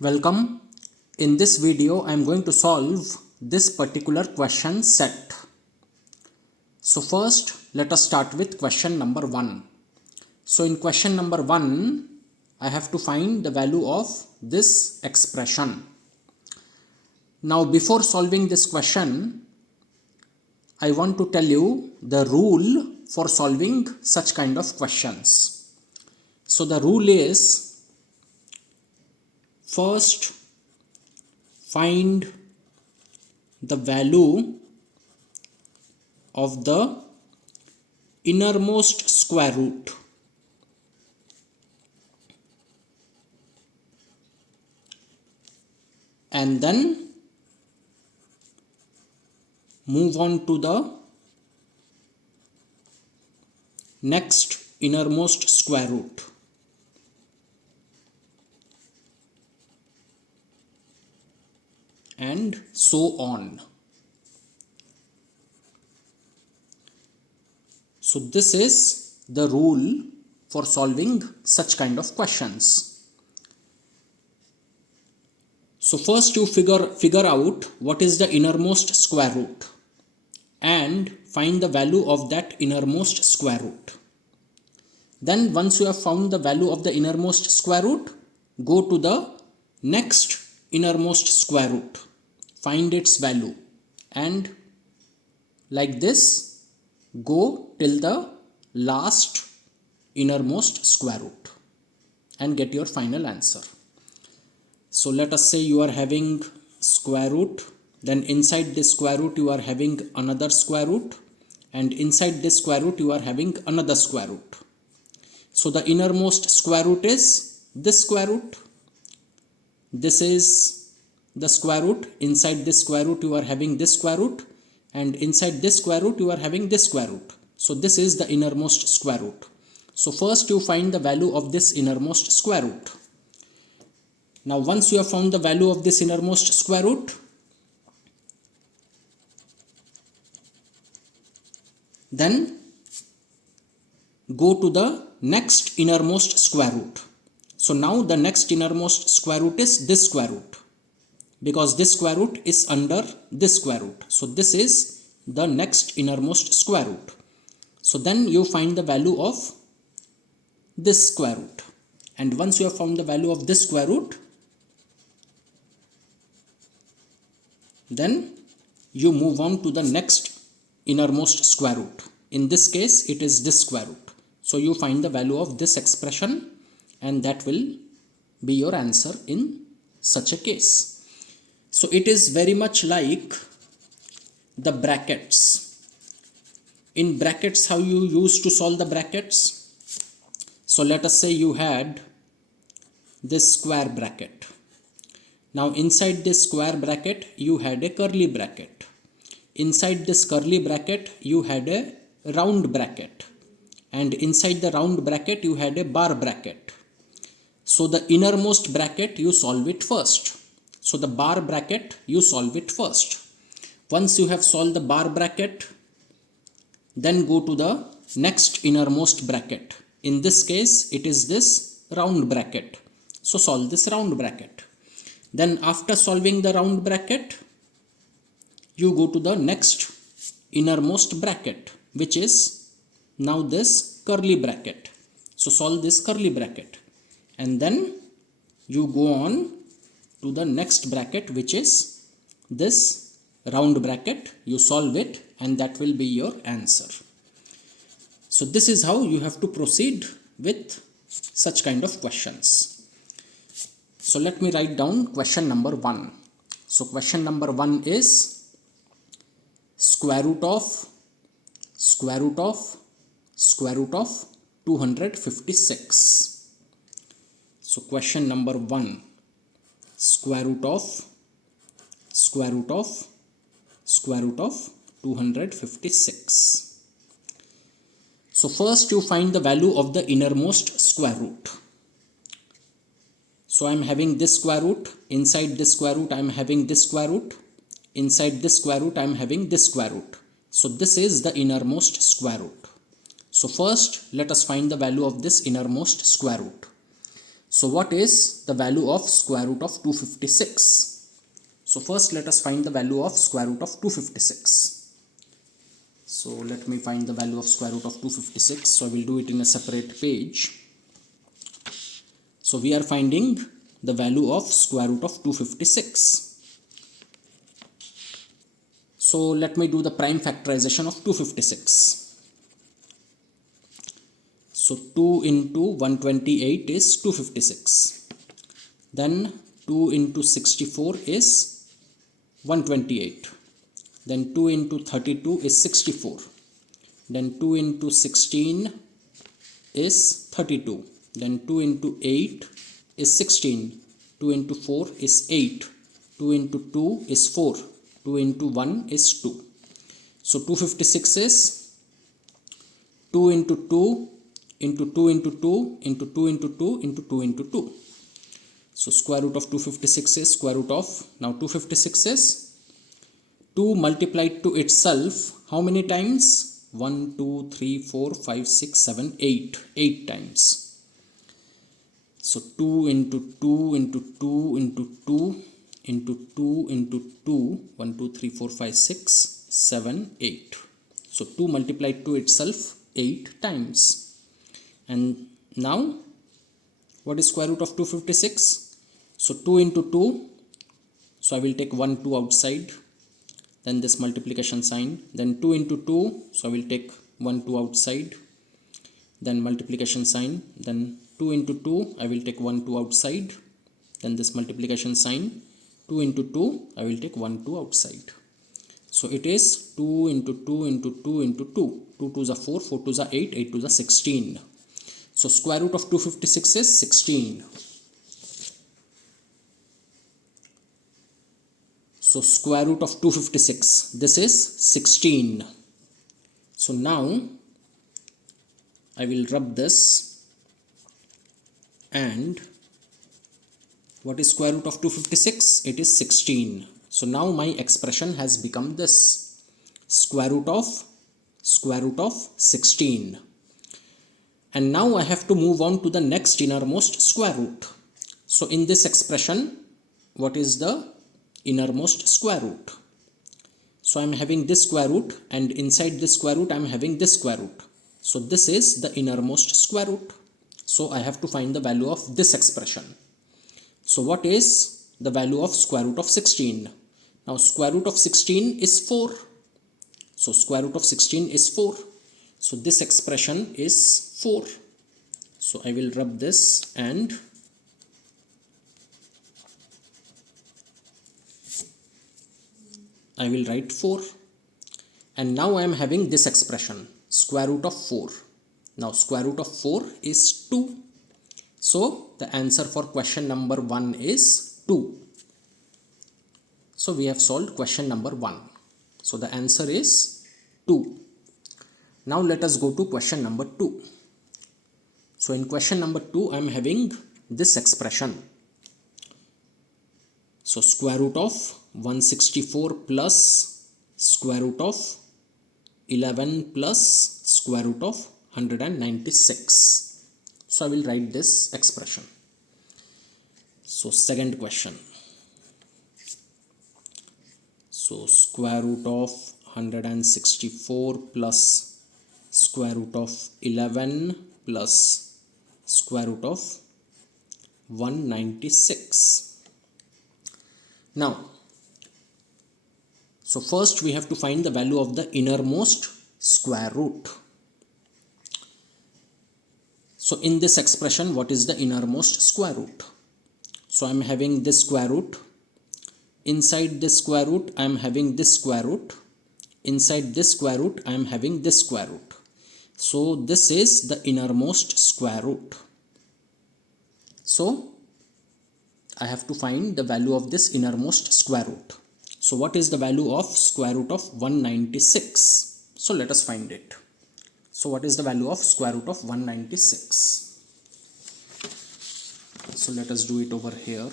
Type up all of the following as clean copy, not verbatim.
Welcome. In this video, I am going to solve this particular question set. So first, let us start with question number 1. So in question number 1, I have to find the value of this expression. Now before solving this question, I want to tell you the rule for solving such kind of questions. So the rule is, first find the value of the innermost square root. And then move on to the next innermost square root. And so on. So this is the rule for solving such kind of questions. So first you figure out what is the innermost square root and find the value of that innermost square root. Then once you have found the value of the innermost square root, go to the next innermost square root, find its value, and like this go till the last innermost square root and get your final answer. So let us say you are having square root, then inside this square root you are having another square root, and inside this square root you are having another square root. So the innermost square root is this square root. This is the square root. Inside this square root you are having this square root, and inside this square root you are having this square root. So this is the innermost square root. So first you find the value of this innermost square root. Now once you have found the value of this innermost square root, then go to the next innermost square root. So now the next innermost square root is this square root, because this square root is under this square root. So this is the next innermost square root. So then you find the value of this square root. And once you have found the value of this square root, then you move on to the next innermost square root. In this case, it is this square root. So you find the value of this expression, and that will be your answer in such a case. So it is very much like the brackets. In brackets, how you used to solve the brackets? So let us say you had this square bracket. Now inside this square bracket you had a curly bracket. Inside this curly bracket you had a round bracket, and inside the round bracket you had a bar bracket. So the innermost bracket you solve it first. So the bar bracket you solve it first. Once you have solved the bar bracket, then go to the next innermost bracket. In this case it is this round bracket. So solve this round bracket. Then after solving the round bracket, you go to the next innermost bracket, which is now this curly bracket. So solve this curly bracket, and then you go on to the next bracket, which is this round bracket. You solve it, and that will be your answer. So this is how you have to proceed with such kind of questions. So let me write down question number 1. So question number 1 is square root of 256. So question number 1, square root of 256. So first you find the value of the innermost square root. So I am having this square root. Inside this square root I am having this square root. Inside this square root I am having this square root. So this is the innermost square root. So first let us find the value of this innermost square root. So what is the value of square root of 256? So first let us find the value of square root of 256. So let me find the value of square root of 256. So I will do it in a separate page. So we are finding the value of square root of 256. So let me do the prime factorization of 256. So 2 into 128 is 256. Then 2 into 64 is 128. Then 2 into 32 is 64. Then 2 into 16 is 32. Then 2 into 8 is 16. 2 into 4 is 8. 2 into 2 is 4. 2 into 1 is 2. So 256 is 2 into 2 into 2 into 2 into 2 into 2 into 2 into 2. So square root of 256 is square root of, now 256 is 2 multiplied to itself how many times? 1, 2, 3, 4, 5, 6, 7, 8. 8 times. So 2 into 2 into 2 into 2 into 2 into 2, 1, 2, 3, 4, 5, 6, 7, 8. So 2 multiplied to itself 8 times. And now what is square root of 256? So 2 into 2, so I will take 1 2 outside, then this multiplication sign, then 2 into 2, so I will take 1 2 outside, then multiplication sign, then 2 into 2, I will take 1 2 outside, then this multiplication sign, 2 into 2, I will take 1 2 outside. So it is 2 into 2 into 2 into 2. 2 2s are 4, 4 2s are 8, 8 2s are 16. So square root of 256 is 16. So square root of 256, this is 16. So now I will rub this, and what is square root of 256? It is 16. So now my expression has become this, square root of 16. And now I have to move on to the next innermost square root. So in this expression, what is the innermost square root? So I am having this square root, and inside this square root I am having this square root. So this is the innermost square root. So I have to find the value of this expression. So what is the value of square root of 16? Now square root of 16 is 4. So square root of 16 is 4. So this expression is 4. So I will rub this and I will write 4. And now I am having this expression, square root of 4. Now square root of 4 is 2. So the answer for question number 1 is 2. So we have solved question number 1. So the answer is 2. Now let us go to question number 2. So in question number 2 I am having this expression. So square root of 164 plus square root of 11 plus square root of 196. So I will write this expression. So second question. So square root of 164 plus square root of 11 plus square root of 196. Now, so first we have to find the value of the innermost square root. So in this expression, what is the innermost square root? So I am having this square root. Inside this square root, I am having this square root. Inside this square root, I am having this square root. So this is the innermost square root. So I have to find the value of this innermost square root. So what is the value of square root of 196? So let us find it. So what is the value of square root of 196? So let us do it over here.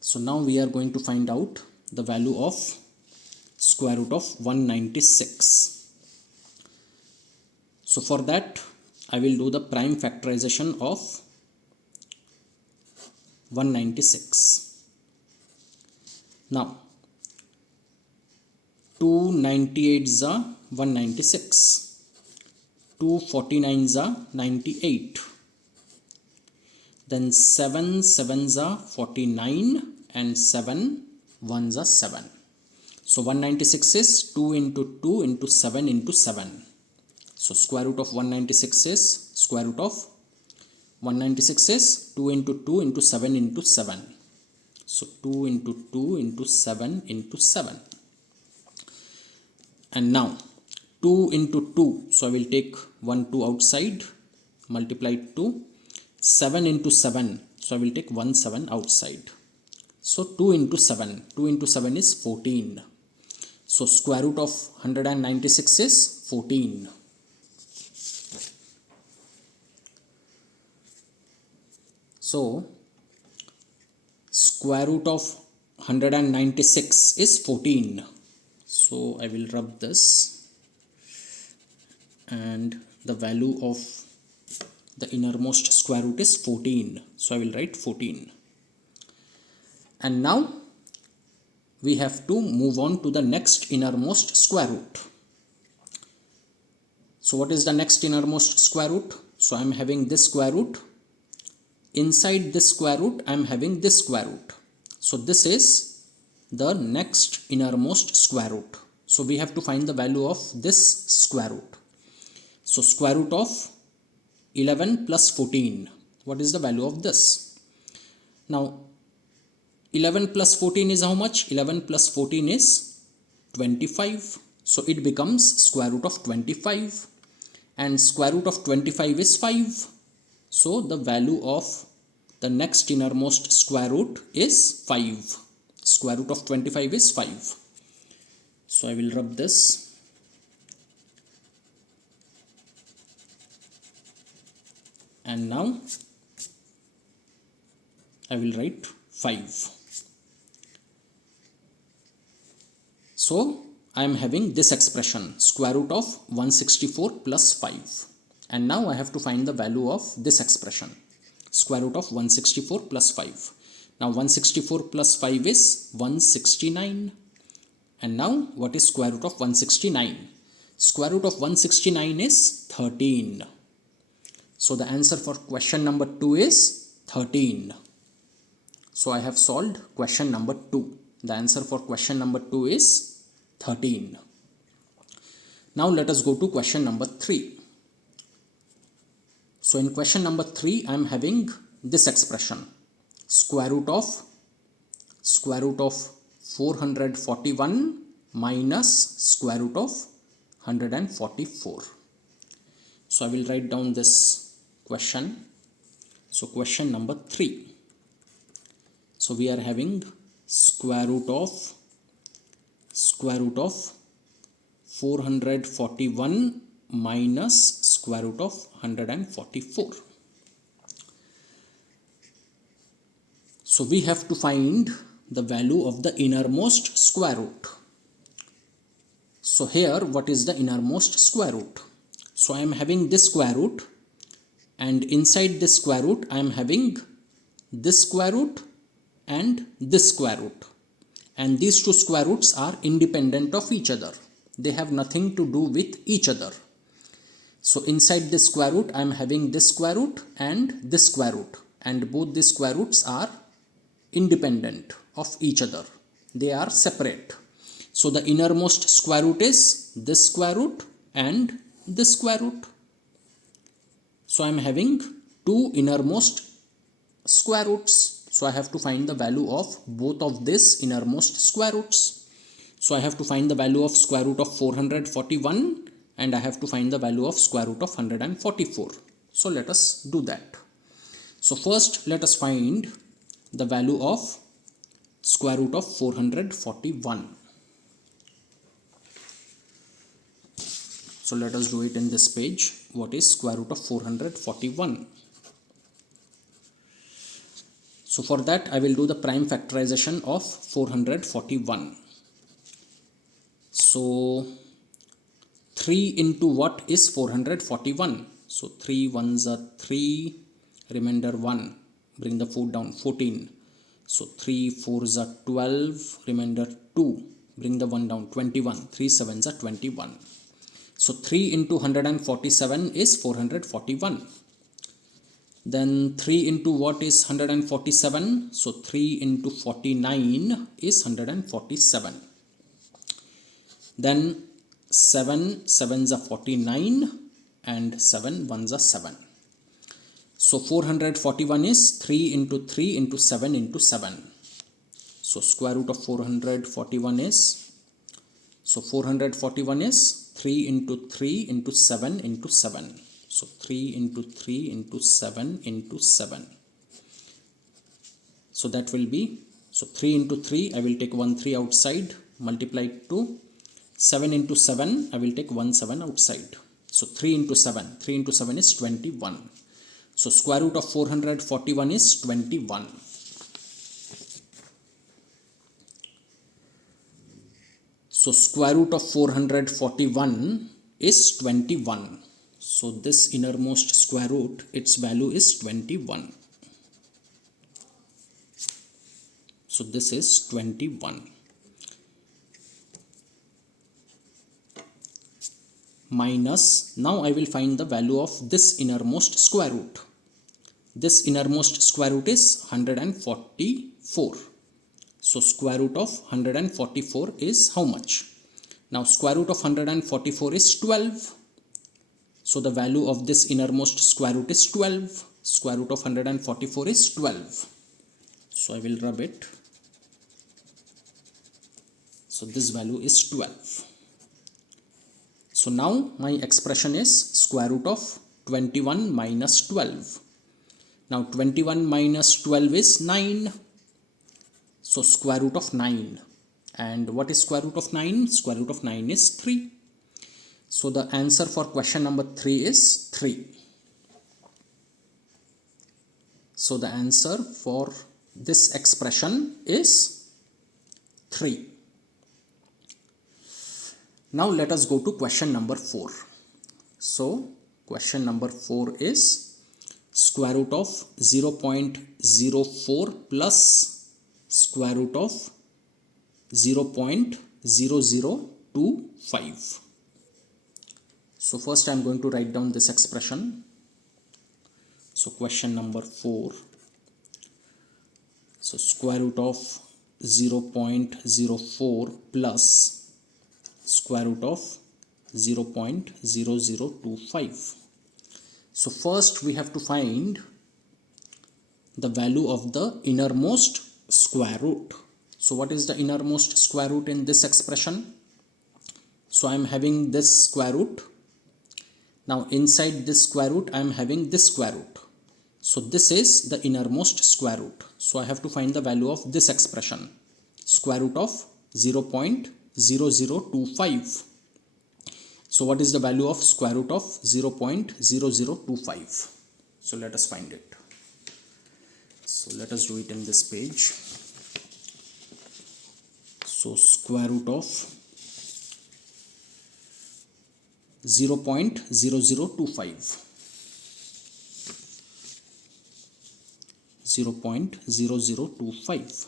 So now we are going to find out the value of square root of 196. So for that I will do the prime factorization of 196. Now 298s are 196, 249s are 98, then 7 sevens are 49 and 7 ones are 7. So 196 is 2 into 2 into 7 into 7. So square root of 196 is square root of 196 is 2 into 2 into 7 into 7. So 2 into 2 into 7 into 7. And now 2 into 2. So I will take 1 2 outside, multiply 2. 7 into 7. So I will take 1 7 outside. So 2 into 7. 2 into 7 is 14. So square root of 196 is 14. So square root of 196 is 14. So I will rub this, and the value of the innermost square root is 14. So I will write 14. And now we have to move on to the next innermost square root. So what is the next innermost square root? So I am having this square root. Inside this square root I am having this square root. So this is the next innermost square root. So we have to find the value of this square root. So square root of 11 plus 14. What is the value of this? Now 11 plus 14 is how much? 11 plus 14 is 25. So it becomes square root of 25. And square root of 25 is 5. So the value of the next innermost square root is 5. Square root of 25 is 5. So I will rub this. And now I will write 5. So I am having this expression, square root of 164 plus 5. And now I have to find the value of this expression, square root of 164 plus 5. Now 164 plus 5 is 169. And now what is square root of 169? Square root of 169 is 13. So the answer for question number 2 is 13. So I have solved question number 2. The answer for question number 2 is 13. Now let us go to question number 3. So in question number 3 I am having this expression, square root of 441 minus square root of 144. So I will write down this question. So question number 3. So we are having square root of 441 minus square root of 144. So we have to find the value of the innermost square root. So here what is the innermost square root? So I am having this square root, and inside this square root I am having this square root and this square root, and these two square roots are independent of each other. They have nothing to do with each other. So inside this square root I am having this square root and this square root, and both these square roots are independent of each other. They are separate. So the innermost square root is this square root and this square root. So I am having two innermost square roots. So I have to find the value of both of these innermost square roots. So I have to find the value of square root of 441, and I have to find the value of square root of 144. So let us do that. So first let us find the value of square root of 441. So let us do it in this page. What is square root of 441? So for that I will do the prime factorization of 441. So 3 into what is 441? So 3 ones are 3, remainder 1, bring the 4 down, 14. So 3 fours are 12, remainder 2, bring the 1 down, 21. 3 sevens are 21. So 3 into 147 is 441. Then 3 into what is 147? So 3 into 49 is 147. Then 7 sevens are 49 and 7 ones are 7. So 441 is 3 into 3 into 7 into 7. So square root of 441 is, so 441 is 3 into 3 into 7 into 7. So 3 into 3 into 7 into 7. So that will be, so 3 into 3, I will take 1 3 outside, multiply it to 7 into 7, I will take 1 7 outside. So 3 into 7, 3 into 7 is 21. So square root of 441 is 21. So square root of 441 is 21. So this innermost square root, its value is 21. So this is 21. Minus, now I will find the value of this innermost square root. This innermost square root is 144. So square root of 144 is how much? Now square root of 144 is 12. So the value of this innermost square root is 12. Square root of 144 is 12. So I will rub it. So this value is 12. So now my expression is square root of 21 minus 12. Now 21 minus 12 is 9. So square root of 9. And what is square root of 9? Square root of 9 is 3. So the answer for question number 3 is 3. So the answer for this expression is 3. Now let us go to question number 4. So question number 4 is square root of 0.04 plus square root of 0.0025. So first I am going to write down this expression. So question number 4. So square root of 0.04 plus square root of 0.0025. So first we have to find the value of the innermost square root. So what is the innermost square root in this expression? So I am having this square root. Now inside this square root I am having this square root. So this is the innermost square root. So I have to find the value of this expression. Square root of 0.0025. So what is the value of square root of 0.0025? So let us find it. So let us do it in this page. So square root of 0.0025. 0.0025.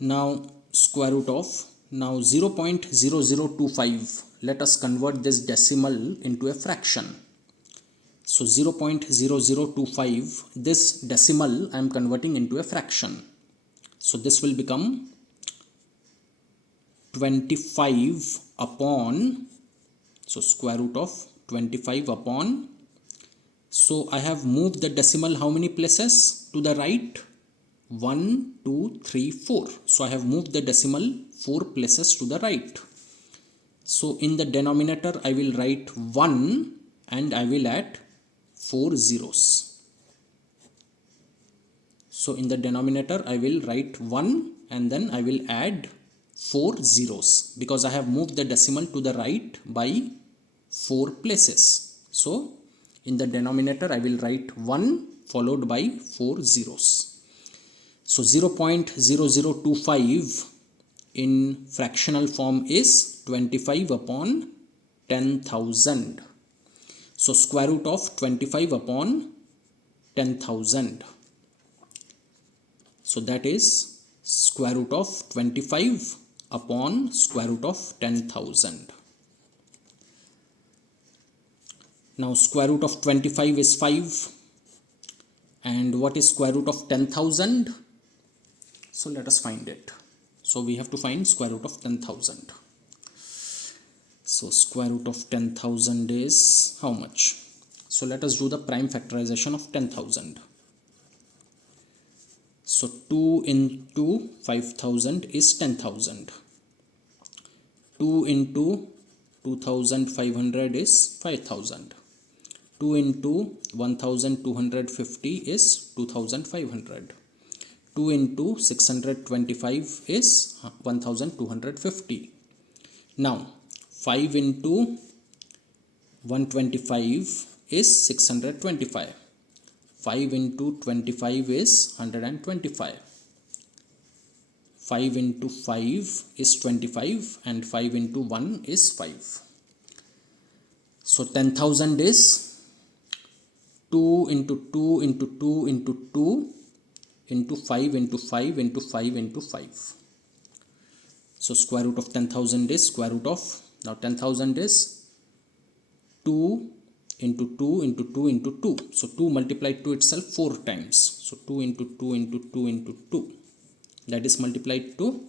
Now square root of, now 0.0025, let us convert this decimal into a fraction. So 0.0025, this decimal I am converting into a fraction. So this will become 25 upon, so square root of 25 upon, so I have moved the decimal how many places to the right? 1, 2, 3, 4. So I have moved the decimal 4 places to the right. So in the denominator I will write 1 and I will add 4 zeros. So in the denominator I will write 1 and then I will add 4 zeros because I have moved the decimal to the right by 4 places. So in the denominator I will write 1 followed by 4 zeros. So 0.0025 in fractional form is 25 upon 10,000. So square root of 25 upon 10,000. So that is square root of 25 upon square root of 10,000. Now square root of 25 is 5. And what is square root of 10,000? So let us find it. So we have to find square root of 10,000. So square root of 10,000 is how much? So let us do the prime factorization of 10,000. So 2 into 5,000 is 10,000. 2 into 2,500 is 5,000. 2 into 1,250 is 2,500. 2 into 625 is 1,250. Now 5 into 125 is 625. 5 into 25 is 125. 5 into 5 is 25 and 5 into 1 is 5. So 10,000 is 2 into 2 into 2 into 2 into 5 into 5 into 5 into 5. So square root of 10,000 is square root of, now 10,000 is 2 into 2 into 2 into 2. So 2 multiplied to itself 4 times. So 2 into 2 into 2 into 2. That is multiplied to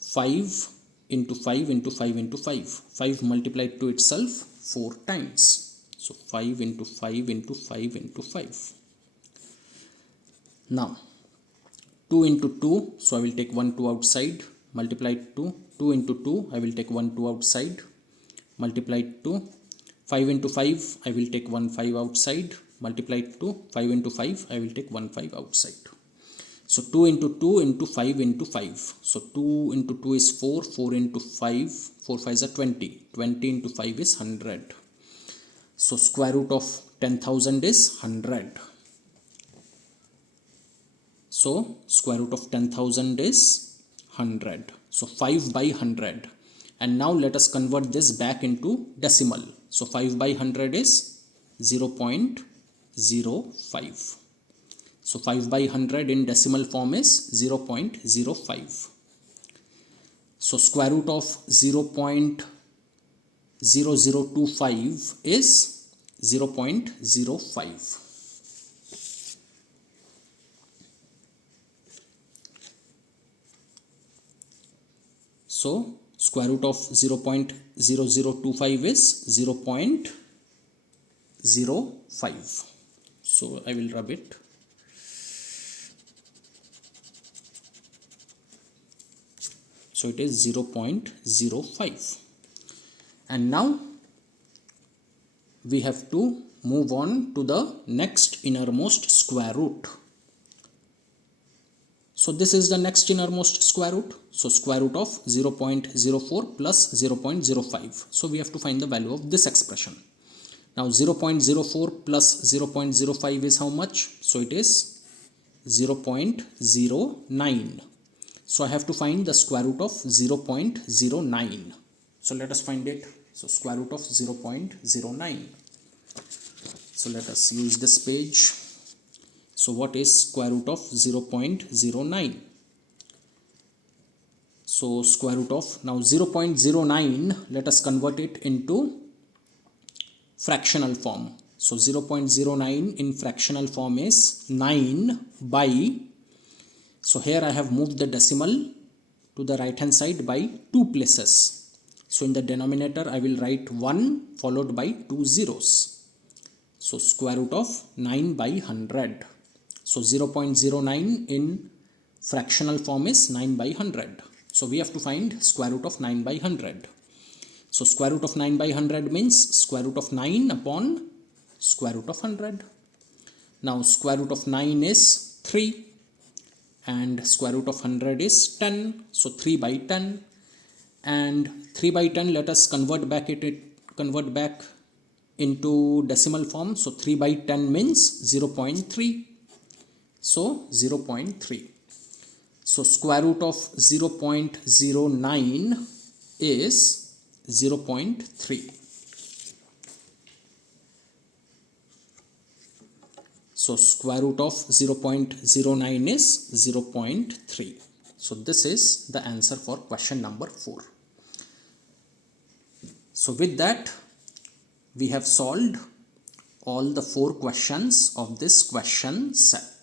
5 into 5 into 5 into 5. 5 multiplied to itself 4 times. So 5 into 5 into 5 into 5. Now 2 into 2, so I will take 1 2 outside, multiplied to 2 into 2, I will take 1 2 outside, multiplied to 5 into 5, I will take 1 5 outside, multiplied to 5 into 5, I will take 1 5 outside. So 2 into 2 into 5 into 5. So 2 into 2 is 4, 4 into 5, 4 5s are 20, 20 into 5 is 100. So square root of 10,000 is 100. So square root of 10,000 is 100. So 5 by 100. And now let us convert this back into decimal. So 5 by 100 is 0.05. So 5 by 100 in decimal form is 0.05. So square root of 0.0025 is 0.05. So square root of 0.0025 is 0.05. So I will rub it. So it is 0.05. And now we have to move on to the next innermost square root. So this is the next innermost square root. So square root of 0.04 plus 0.05. So we have to find the value of this expression. Now 0.04 plus 0.05 is how much? So it is 0.09. So I have to find the square root of 0.09. So let us find it. So square root of 0.09. So let us use this page. So what is square root of 0.09? So square root of, now 0.09, let us convert it into fractional form. So 0.09 in fractional form is 9 by, so here I have moved the decimal to the right hand side by 2 places. So in the denominator I will write 1 followed by 2 zeros. So square root of 9 by 100. So 0.09 in fractional form is 9 by 100. So we have to find square root of 9 by 100. So square root of 9 by 100 means square root of 9 upon square root of 100. Now square root of 9 is 3 and square root of 100 is 10. So 3 by 10, and 3 by 10 let us convert back into decimal form. So 3 by 10 means 0.3. So 0.3. So square root of 0.09 is 0.3. So square root of 0.09 is 0.3. So this is the answer for question number 4. So with that, we have solved all the 4 questions of this question set.